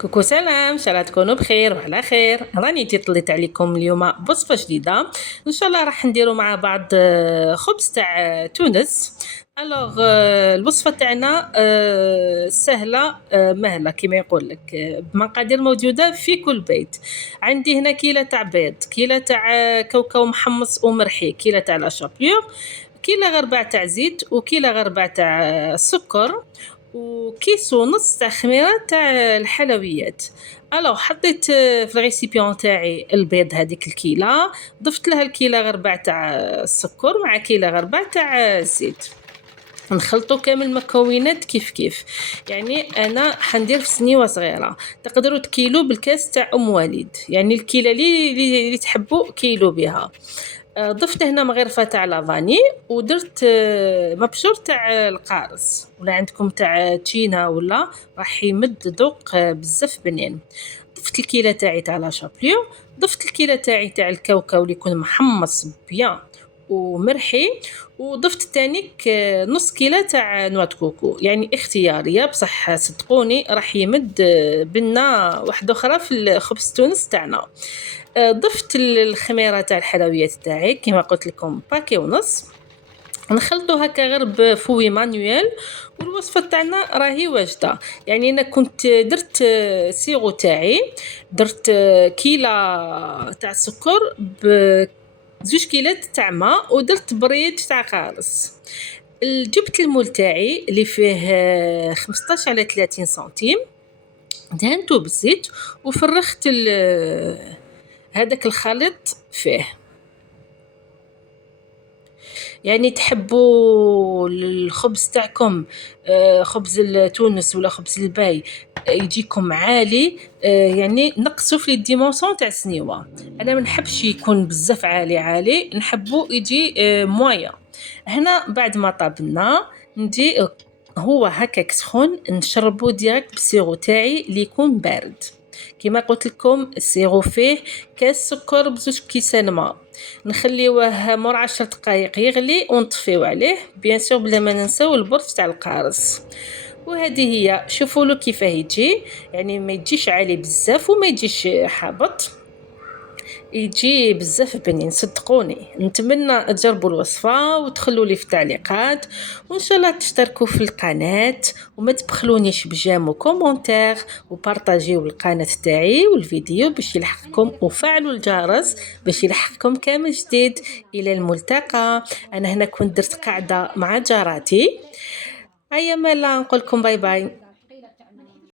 كوكو سلام، ان شاء الله تكونوا بخير وعلى خير. راني جيت طليت عليكم اليوم بوصفه جديده ان شاء الله. راح نديروا مع بعض خبز تاع تونس. الوغ الوصفه تاعنا سهله مهله كما يقول لك، بمقادير موجوده في كل بيت. عندي هنا كيله تاع بيض، كيله تاع كاوكاو محمص ومرحي، كيله تاع لا شابيور، كيله غربع تاع زيت، وكيله غربع تاع سكر، وكيس ونص تاع خميره تاع الحلويات. الو حطيت في الريسيبيون تاعي البيض هذيك الكيله، ضفت لها الكيله غربع تاع السكر مع كيله غربع تاع الزيت. نخلطوا كامل المكونات كيف كيف. يعني انا حندير في سنيوه صغيره، تقدروا تكيلو بالكاس تاع ام وليد، يعني الكيله اللي تحبوا كيلو بها. ضفت هنا مغرفه تاع لافاني، ودرت مبشور تاع القارص، ولا عندكم تاع تشينا ولا راح يمد ذوق بزاف بنين. ضفت الكيله تاعي تاع لا شابيو، ضفت الكيله تاعي تاع الكاوكاو اللي يكون محمص بيان ومرحي، وضفت تانيك نص كيلة تاع نوات كوكو، يعني اختياريه بصح صدقوني راح يمد بنا واحده اخرى في الخبز تونس تاعنا. ضفت الخميره تاع الحلويات تاعي كما قلت لكم باكي ونص. نخلطو هكا غير بفوي مانويل، والوصفه تاعنا راهي واجده. يعني انا كنت درت سيغو تاعي، درت كيله تاع سكر بزوج كيلات تاع ماء، ودرت بريد تاع قارص. جبت المول تاعي اللي فيه 15 على 30 سنتيم، دهنته بالزيت وفرخت هذاك الخليط فيه. يعني تحبوا الخبز تاعكم خبز تونس ولا خبز الباي يجيكم عالي، يعني نقصوا في الديمونسيون تاع السنيوه. انا ما نحبش يكون بزاف عالي، نحبو يجي مويا. هنا بعد ما طابنا نجي هو هكاك سخون نشربو ديريكت بالسيرو تاعي اللي يكون بارد. كما قلت لكم السيرو فيه كاس سكر بزوج كيسان ماء، نخليوه مور 10 دقائق يغلي ونطفيو عليه بيان سور بلا ما ننساو البرش تاع القارص. وهذه هي، شوفوا له كيفاه يجي، يعني ما يجيش عالي بزاف وما يجيش حابط، يجي بزاف بنين صدقوني. نتمنى تجربوا الوصفه وتخلوا لي في التعليقات، وان شاء الله تشتركوا في القناه وما تبخلونيش بجيم وكومونتير، وبارطاجيو القناه تاعي والفيديو باش يلحقكم، وفعلوا الجرس باش يلحقكم كامل جديد. الى الملتقى. انا هنا كنت درت قاعده مع جاراتي. هيا مالا نقول لكم باي باي.